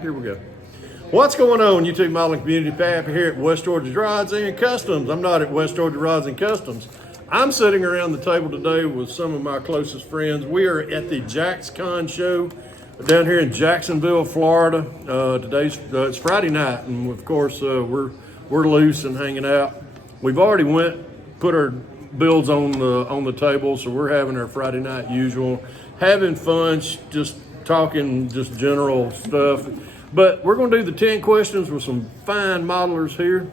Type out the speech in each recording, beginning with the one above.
Here we go. What's going on, YouTube modeling community? Pappy here at West Georgia Rods and Customs. I'm not at West Georgia Rods and Customs. I'm sitting around the table today with some of my closest friends. We are at the Jaxcon show down here in Jacksonville, Florida. It's Friday night, and of course we're loose and hanging out. We've already put our builds on the table, so we're having our Friday night usual, having fun, just talking just general stuff. But we're going to do the 10 questions with some fine modelers here.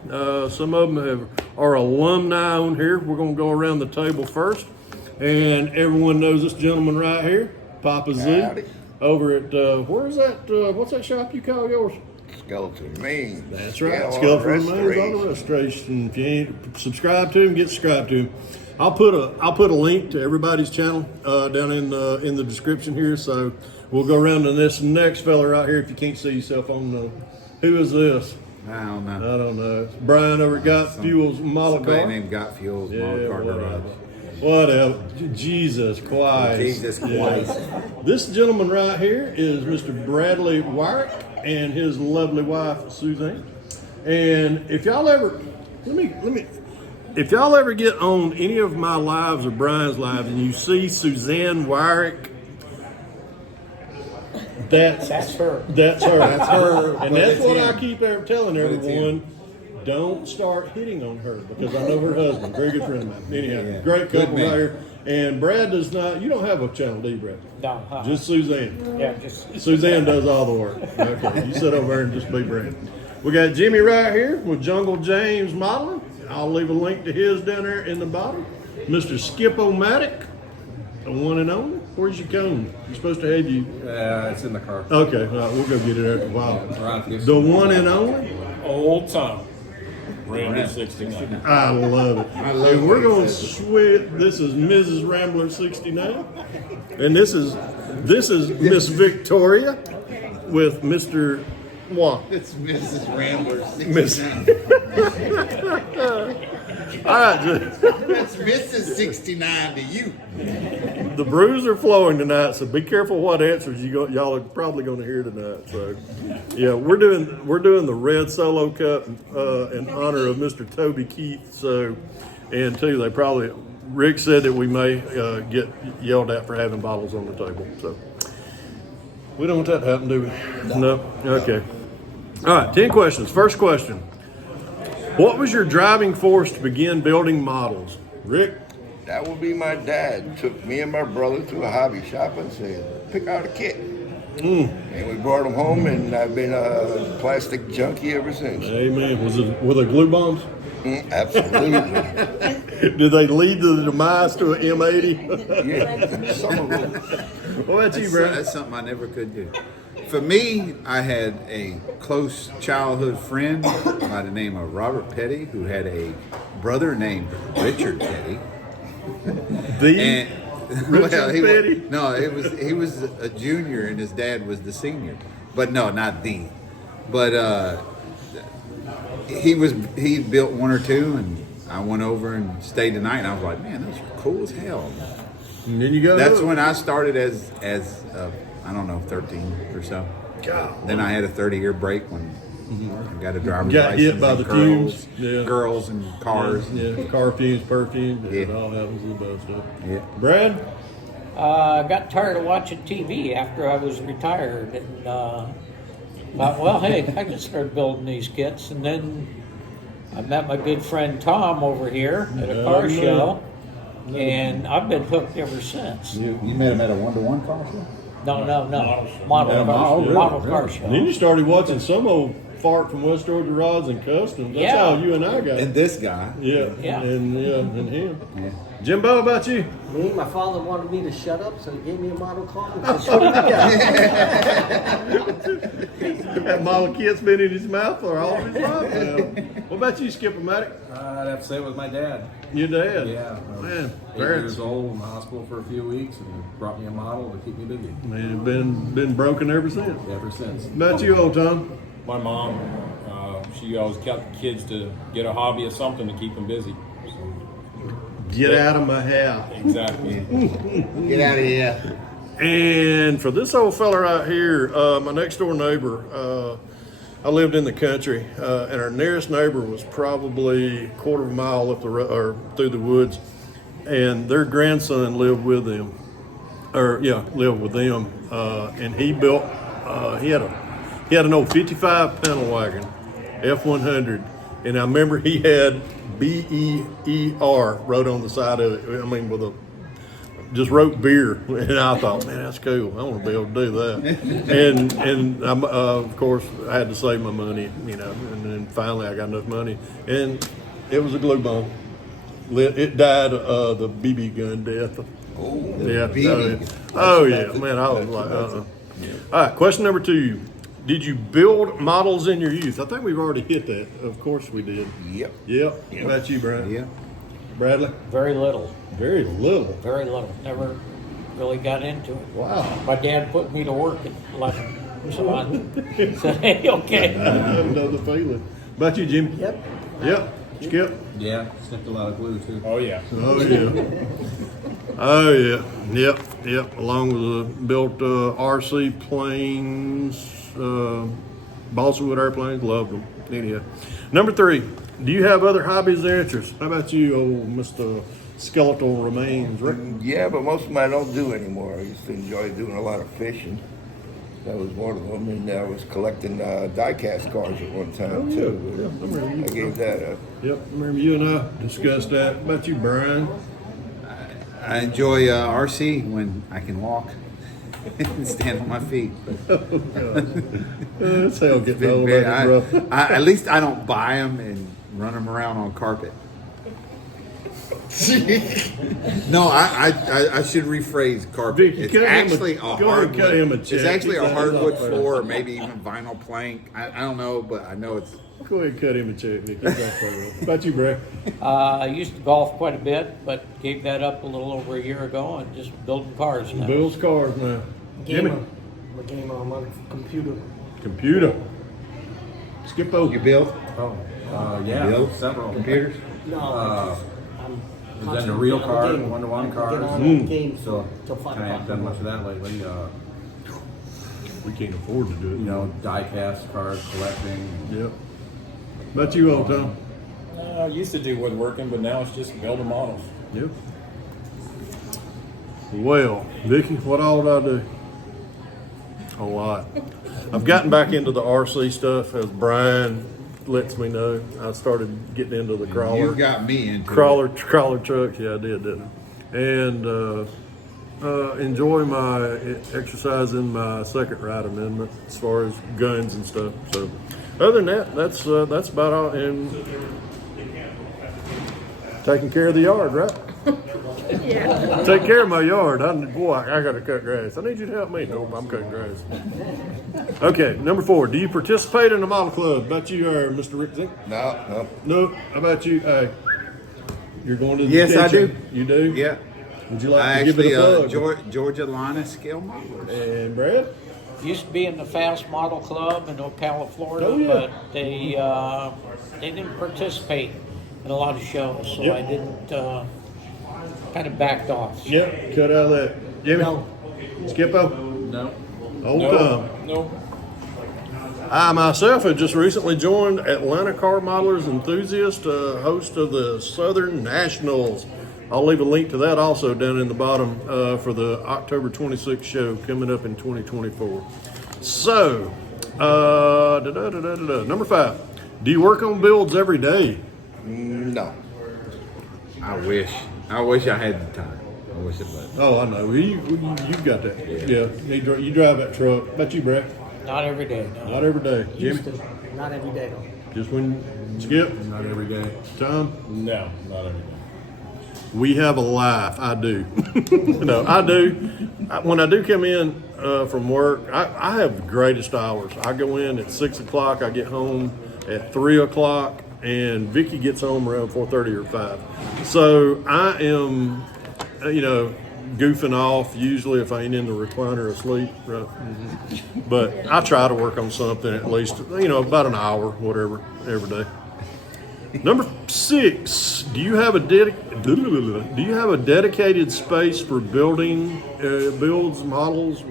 Some of them are alumni on here. We're going to go around the table first. And everyone knows this gentleman right here, Papa Z. Howdy. Over at, where's that, what's that shop you call yours? Skeleton Maine. That's right, Skeleton Maine Auto Restoration. If you ain't subscribed to him, get subscribed to him. I'll put a link to everybody's channel down in the description here. So we'll go around to this next fella right here. If you can't see yourself on the, who is this? I don't know. I don't know. It's Brian over at Got Fuels Model Somebody Car. named Got Fuels Yeah, Model Car Garage. whatever. Jesus Christ. Jesus Christ. Yeah. This gentleman right here is Mr. Bradley Wyrick and his lovely wife Suzanne. And if y'all ever if y'all ever get on any of my lives or Brian's lives and you see Suzanne Wyrick, that's her. That's her. That's her. And that's what I keep telling everyone. Don't start hitting on her because I know her husband. Very good friend of mine. Anyhow, great couple right here. And Brad does not, you don't have a channel, do you, Brad? No. Just Suzanne. Yeah, just. Suzanne does all the work. Okay, you sit over there and just be Brad. We got Jimmy right here with Jungle James Modeling. I'll leave a link to his down there in the bottom. Mr. Skip-O-Matic, the one and only. Where's your cone? You're supposed to have you. It's in the car. Okay, all right, we'll go get it after a while. Right. The one and only. Old Tom. Rambler 69. I love it. And we're going to switch. This is Mrs. Rambler 69. And this is Miss Victoria with Mr. What? It's Mrs. Rambler. Miss. All right, That's Mrs. 69 to you. the brews are flowing tonight, so be careful what answers y'all are probably going to hear tonight. So, yeah, we're doing the red solo cup in honor of Mr. Toby Keith. So, and too, Rick said that we may get yelled at for having bottles on the table. So, we don't want that to happen, do we? No. Okay. All right, 10 questions. First question. What was your driving force to begin building models? Rick? That would be my dad. Took me and my brother to a hobby shop and said, pick out a kit. And we brought them home, and I've been a plastic junkie ever since. Amen. Were they glue bombs? Absolutely. Did they lead to the demise to an M80? Yeah, some of them. What about you, Brad? That's something I never could do. For me, I had a close childhood friend by the name of Robert Petty, who had a brother named Richard Petty. Richard Petty? He was a junior and his dad was the senior. But no, not the. But he built one or two, and I went over and stayed the night, and I was like, man, those are cool as hell. And then you go. That's when I started as I don't know, 13 or so. God. Then I had a 30-year break when I got a driver's Got license. hit by and the girls, fumes. Yeah. girls and cars. Yeah, car fumes, perfume. Yeah. It all happens to the best stuff. Yeah. Brad? I got tired of watching TV after I was retired, and thought, well, hey, I can start building these kits. And then I met my good friend Tom over here at a car show, and I've been hooked ever since. You met him at a one-to-one car show? No, model car show. And then you started watching some old fart from West Georgia Rods and Customs. That's Yeah. how you and I got And it. this guy. Yeah. Yeah. And him. Yeah. Jimbo, how about you? Me, my father wanted me to shut up, so he gave me a model car. And said, "What do you got?" That model kit's been in his mouth for all of his life now. What about you, Skip-O-Matic? I'd have to say it was my dad. Your dad? Yeah. I was Man, 8 years old in the hospital for a few weeks and brought me a model to keep me busy Man, been broken ever since. ever since. What about you, old Tom? My mom, she always kept kids to get a hobby of something to keep them busy. So, Get out of my house. exactly. Get out of here. And for this old fella right here, my next door neighbor, I lived in the country, and our nearest neighbor was probably a quarter of a mile up the or through the woods, and their grandson lived with them, lived with them, and he built. He had an old '55 panel wagon, F100, and I remember he had BEER wrote on the side of it. I mean, just wrote beer, and I thought, man, that's cool. I want to be able to do that. And of course, I had to save my money, and then finally I got enough money, and it was a glue bomb. It died the BB gun death. Oh, Yeah. BB. Oh yeah, man. I was like, All right. Question number 2. Did you build models in your youth? I think we've already hit that. Of course we did. yep. Yep. What about you, Brian? Yeah. Bradley? Very little. Very little. Very little. Never really got into it. Wow. My dad put me to work at 11. So I said, hey, okay. I know the feeling. About you, Jimmy? Yep. Yep. Skip? Yeah, sniffed a lot of glue too. Oh yeah. Oh yeah. Oh yeah. Yep. Along with the built RC planes, balsa wood airplanes. Loved them. Anyhow. Number 3. Do you have other hobbies or interests? How about you, old Mr. Skeletal Remains, Rick? Yeah, but most of them I don't do anymore. I used to enjoy doing a lot of fishing. That was one of them, and I was collecting die-cast cars at one time too. Yeah, I remember you. I gave that up. Yep, I remember you and I discussed that. How about you, Brian? I enjoy RC when I can walk and stand on my feet. That's how getting old, bro. At least I don't buy them and run them around on carpet. No, I should rephrase carpet. Vicky, It's cut him a- actually a go ahead and hardwood. cut him a It's check. actually a He's hardwood out there. floor, or maybe even vinyl plank. I don't know, but I know it's. Go ahead and cut him a check, Vicky. That's all right. How about you, Brad? I used to golf quite a bit, but gave that up a little over a year ago and just building cars now. Bill's cars now. Jimmy? Gamer. I'm a gamer on my computer. Computer. Skip over. You build Oh, yeah, build several computers? No, I'm Is that a constantly real on the car, game. one-to-one I cars? Get on the game So, till 5 kind of haven't done much of that lately. We can't afford to do it. You know, die-cast cars, collecting. Yep. How about you, old Tom? I used to do woodworking, but now it's just building models. Yep. Well, Vicky, what all did I do? A lot. I've gotten back into the RC stuff, as Brian lets me know. I started getting into the crawler. You got me into Crawler trucks, yeah, I did, didn't I? And enjoy my exercise in my second right amendment as far as guns and stuff. So, other than that, that's about all. And taking care of the yard, right? Yeah. Take care of my yard. I got to cut grass. I need you to help me. Nope, I'm cutting grass. Okay, number 4. Do you participate in a model club? How about you, Mr. Rick Zink? No. No. How about you? You're going to the Yes, I detention. do. You do? Yeah. Would you like I to give it a actually plug? Georgia Line Scale Modelers. And Brad? Used to be in the Fast Model Club in Ocala, Florida, Oh, yeah. but they didn't participate in a lot of shows, so Yep. I didn't. Kind of backed off. Yep, cut out of that. Jimmy? No. Skippo? No. Old Tom. No. I myself have just recently joined Atlanta Car Modelers Enthusiast, host of the Southern Nationals. I'll leave a link to that also down in the bottom for the October 26th show coming up in 2024. So, number 5. Do you work on builds every day? No. I wish I had the time. I wish it was. Oh, I know. You've got that. Yeah. You drive that truck. How about you, Brad? Not every day, no. Not every day. Used Jimmy? to. Not every day though. Just when Skip? Not every day. Tom? No, not every day. We have a life. I do. No, I do. When I do come in from work, I have the greatest hours. I go in at 6 o'clock. I get home at 3 o'clock, and Vicky gets home around 4:30 or 5. So I am, goofing off usually if I ain't in the recliner asleep. Right? But I try to work on something at least, about an hour, whatever, every day. Number 6. Do you have a dedicated space for building builds, models?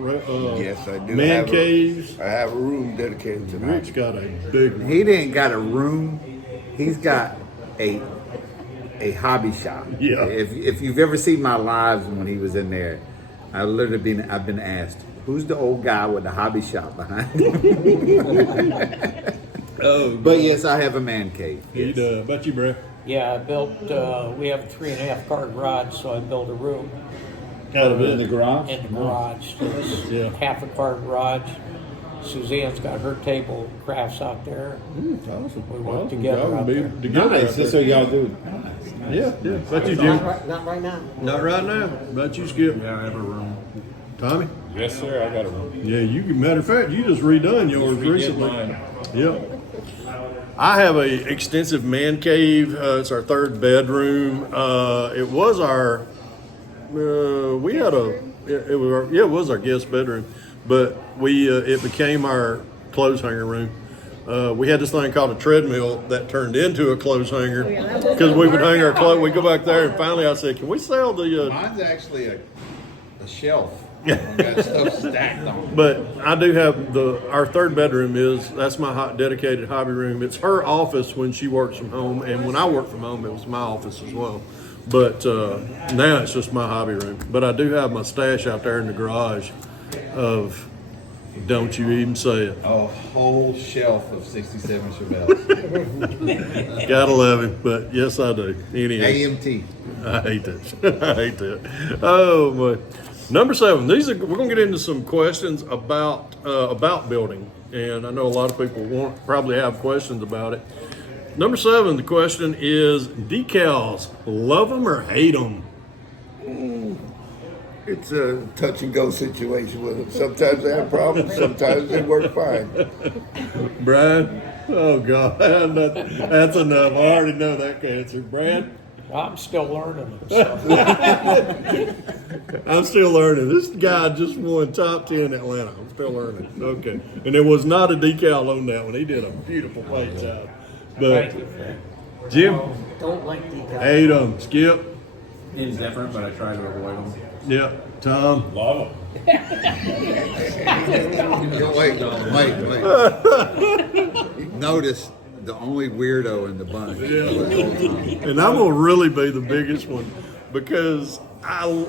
Yes, I do. Man caves. I have a room dedicated to that. Rick's got a big one. He didn't got a room. He's got a hobby shop. Yeah. If you've ever seen my lives when he was in there, I've been asked, who's the old guy with the hobby shop behind him? Oh, But yes, I have a man cave. he Yes. does. About you, Brad? Yeah, I built, we have a 3.5 car garage, so I built a room Out of In the it. garage? in the garage. It's Yeah. half a car garage. Suzanne's got her table crafts out there. Awesome. We work together y'all out be there. together out Nice. there. So y'all do. Yeah, yeah. About you, Jim? Not right now. Not right now. About you, Skip? Yeah, I have a room. Tommy? Yes, sir. I got a room. Yeah, you. Matter of fact, you just redone yours redid recently. mine. Yep. I have a extensive man cave. It's our 3rd bedroom. It was our. We had a. It was our guest bedroom, but it became our clothes hanger room. We had this thing called a treadmill that turned into a clothes hanger because we would hang our clothes. We go back there, and finally I said, "Can we sell the?" Mine's actually a shelf. Got stuff stacked on. But I do have our 3rd bedroom that's my dedicated hobby room. It's her office when she works from home, and when I work from home, it was my office as well. But now it's just my hobby room. But I do have my stash out there in the garage of, don't you even say it. A whole shelf of 67 Chevelles. Gotta love him, but yes, I do. Anyhow. AMT. I hate that. I hate that. Oh my. Number 7. We're going to get into some questions about building, and I know a lot of people probably have questions about it. Number 7. The question is decals. Love them or hate them? It's a touch and go situation with them. Sometimes they have problems, sometimes they work fine. Brad. Oh God, that's enough. I already know that answer. Brad. I'm still learning. So. I'm still learning. This guy just won top 10 in Atlanta. I'm still learning. Okay. And there was not a decal on that one. He did a beautiful paint job. But Thank you, Fred. Jim, Don't like decals. hate them. Skip, Indifferent, but I try to avoid them. yeah. Tom, Love them. Wait. Notice the only weirdo in the bunch. and I'm gonna really be the biggest one because I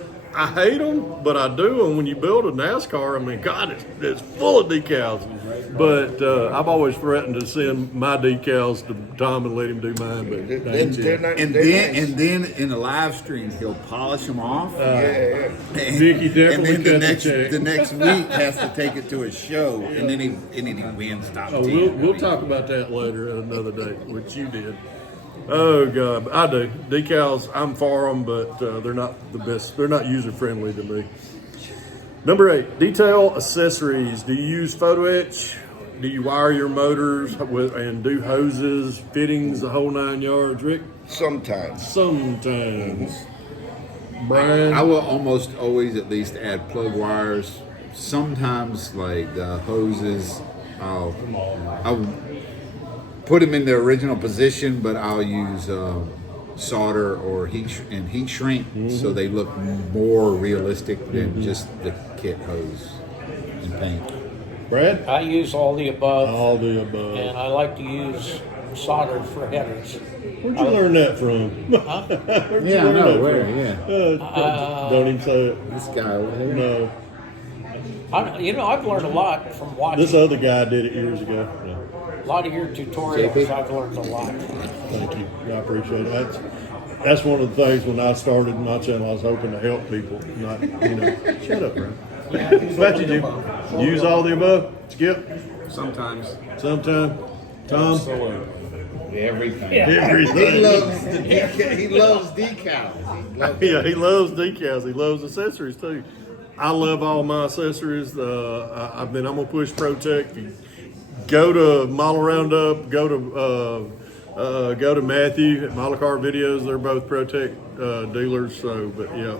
hate them, but I do them. When you build a NASCAR, I mean, God, it's full of decals. But I've always threatened to send my decals to Tom and let him do mine. But They're not- And they're nice. then in the live stream he'll polish them off. Yeah. Vicky definitely and then cut the check. the next week has to take it to a show, and then he wins top 10. We'll talk about that later another day, which you did. Oh God, I do decals. I'm for them, but they're not the best. They're not user friendly to me. Number 8, detail accessories. Do you use photo etch? Do you wire your motors and do hoses, fittings, the whole 9 yards? Rick, Sometimes. sometimes. Brian, I will almost always at least add plug wires. Sometimes like hoses, I'll put them in their original position, but I'll use solder or heat shrink so they look more realistic than just the kit hose and paint. Brad, I use all the above, all the above. and I like to use solder for headers. Where'd you learn that from? Where'd you Yeah, I learn know that where. from? Yeah, Don't even say it. this guy over there. No, I've learned a lot from watching this other guy did it years ago. Yeah. a lot of your tutorials. JP? I've learned a lot. Thank you. I appreciate it. That's one of the things when I started my channel, I was hoping to help people. Not, shut up, bro. Yeah, use What about all you, the Jim? above. Use all the above? Skip? Sometimes. Sometime? Tom? Absolutely. Everything. Everything. He loves the he loves decals. Yeah, he loves decals. He loves accessories too. I love all my accessories. I'm gonna push Protect. If you go to Model Roundup, go to Matthew at Model Car Videos. They're both Protect dealers. So, but yeah,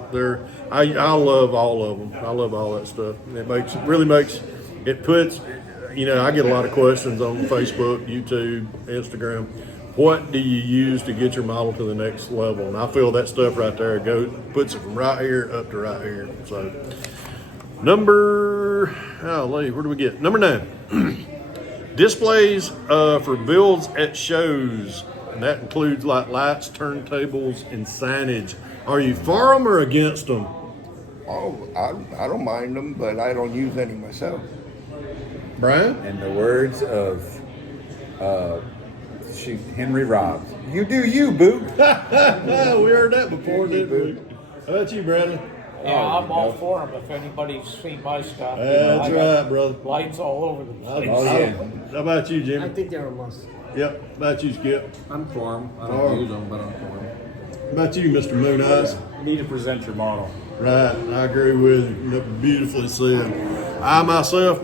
I love all of them. I love all that stuff. And it puts. I get a lot of questions on Facebook, YouTube, Instagram. what do you use to get your model to the next level? And I feel that stuff right there puts it from right here up to right here. So where do we get? Number 9. Displays for builds at shows. And that includes like lights, turntables, and signage. Are you for them or against them? Oh, I don't mind them, but I don't use any myself. Brian? In the words of Henry Robbins, you do you, boo. We heard that before, didn't we? How about you, Bradley? Yeah, I'm all for them if anybody's seen my stuff. That's I got right, brother. Lights all over the place. Oh, yeah. How about you, I Jimmy? think they're a must. Yep. How about you, Skip? I'm for them. I Oh. don't use them, but I'm for them. How about you, Mr. Moon Eyes? You need to present your model. Right, I agree with you. Beautifully said. I myself,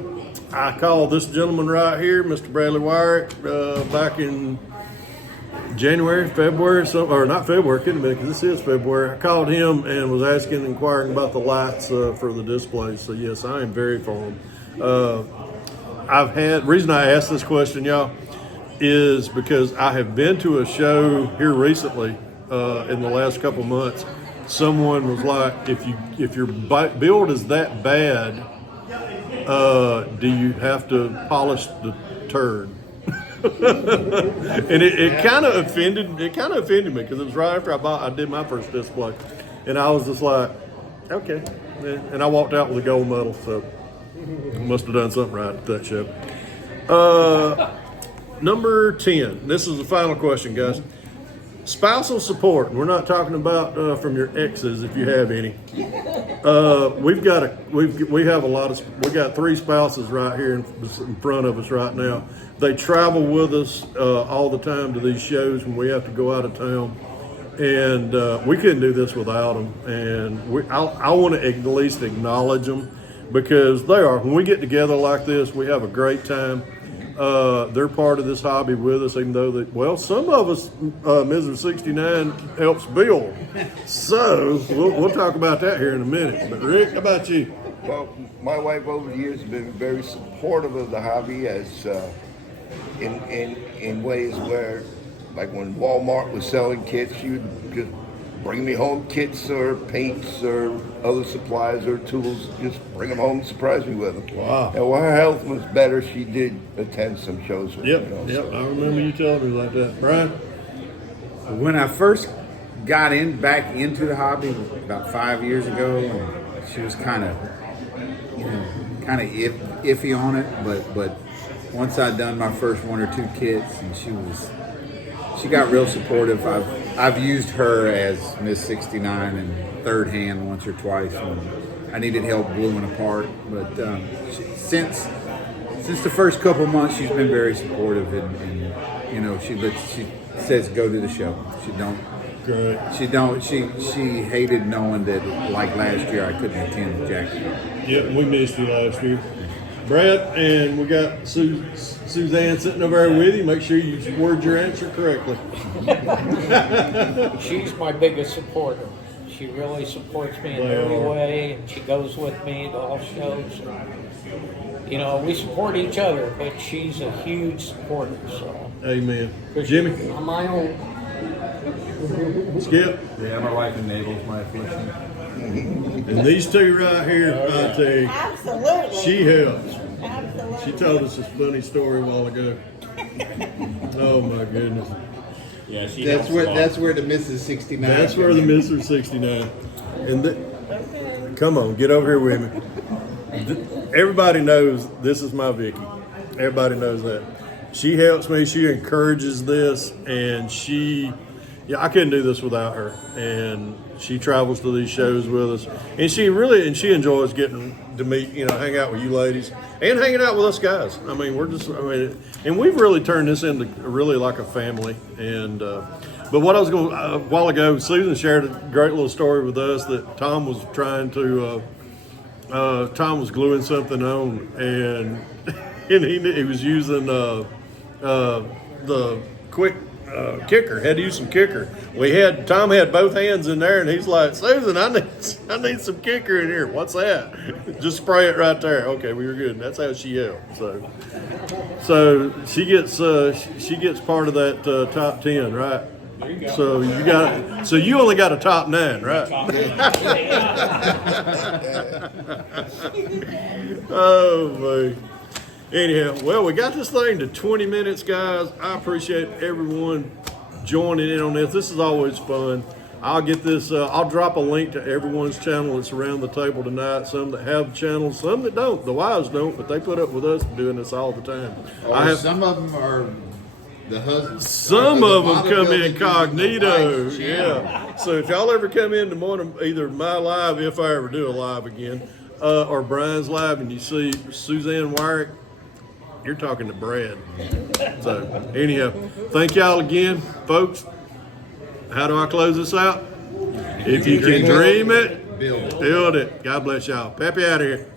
I called this gentleman right here, Mr. Bradley Wyrick, back in January, February, or not February, couldn't have been because this is February. I called him and was inquiring about the lights for the displays. So yes, I am very for them. Reason I asked this question, y'all, is because I have been to a show here recently in the last couple months. Someone was like, if your build is that bad, do you have to polish the turd? And it kind of offended me because it was right after I did my first display, and I was just like, okay, and I walked out with a gold medal, so I must have done something right at that show. Number 10. This is the final question, guys. Spousal support. We're not talking about from your exes if you have any. We got 3 spouses right here in front of us right now. They travel with us all the time to these shows when we have to go out of town, and we couldn't do this without them. And I want to at least acknowledge them because they are. When we get together like this, we have a great time. They're part of this hobby with us, even though some of us, Mr. 69 helps build. So we'll talk about that here in a minute. But Rick, how about you? Well, my wife over the years has been very supportive of the hobby, as in ways where, like when Walmart was selling kits, she would just bring me home kits or paints or other supplies or tools. Just bring them home and surprise me with them. Wow. And when her health was better, she did attend some shows with me. Yep. I remember you telling me like that. Brian? When I first got back into the hobby about 5 years ago, she was kind of iffy on it, but once I'd done my first 1 or 2 kits, and she got real supportive. I've used her as Miss 69 and third hand once or twice when I needed help gluing apart. But since the first couple months, she's been very supportive, and she says go to the show. Great. She hated knowing that, like last year, I couldn't attend Jaxcon. Yep, we missed you last year. Brad, and we got Suzanne sitting over there with you. Make sure you word your answer correctly. She's my biggest supporter. She really supports me in every way, and she goes with me to all shows. We support each other, but she's a huge supporter. So, Amen. Jimmy? On my own. Skip? Yeah, my wife enables my affliction. And these 2 right here, I'll tell you, Absolutely. she helps. Absolutely. She told us this funny story a while ago. Oh my goodness. Yeah, she That's helps a lot. where the Mrs. 69. That's where the Mr. 69. And come on, get over here with me. Everybody knows this is my Vicky. Everybody knows that. She helps me. She encourages this, and I couldn't do this without her. And she travels to these shows with us, and she enjoys getting to meet, hang out with you ladies and hanging out with us guys. I mean, and we've really turned this into really like a family. And but what I was going a while ago, Susan shared a great little story with us that Tom was trying to. Tom was gluing something on, and he was using the quick kicker. Had to use some kicker. Tom had both hands in there, and he's like, Susan, I need some kicker in here. What's that? Just spray it right there. Okay, we were good. And that's how she yelled. So she gets part of that top 10, right? There you go. So you only got a top 9, right? Oh man. Anyhow, well, we got this thing to 20 minutes, guys. I appreciate everyone joining in on this. This is always fun. I'll get this. I'll drop a link to everyone's channel that's around the table tonight. Some that have channels, some that don't. The wives don't, but they put up with us doing this all the time. Some of them are the husbands. Some of them come bodybuilding incognito. wives, Yeah. So if y'all ever come into one of either my live, if I ever do a live again, or Brian's live, and you see Suzanne Wyrick, you're talking to Brad. So anyhow, thank y'all again, folks. How do I close this out? If you can dream it, build it. God bless y'all. Peppy out of here.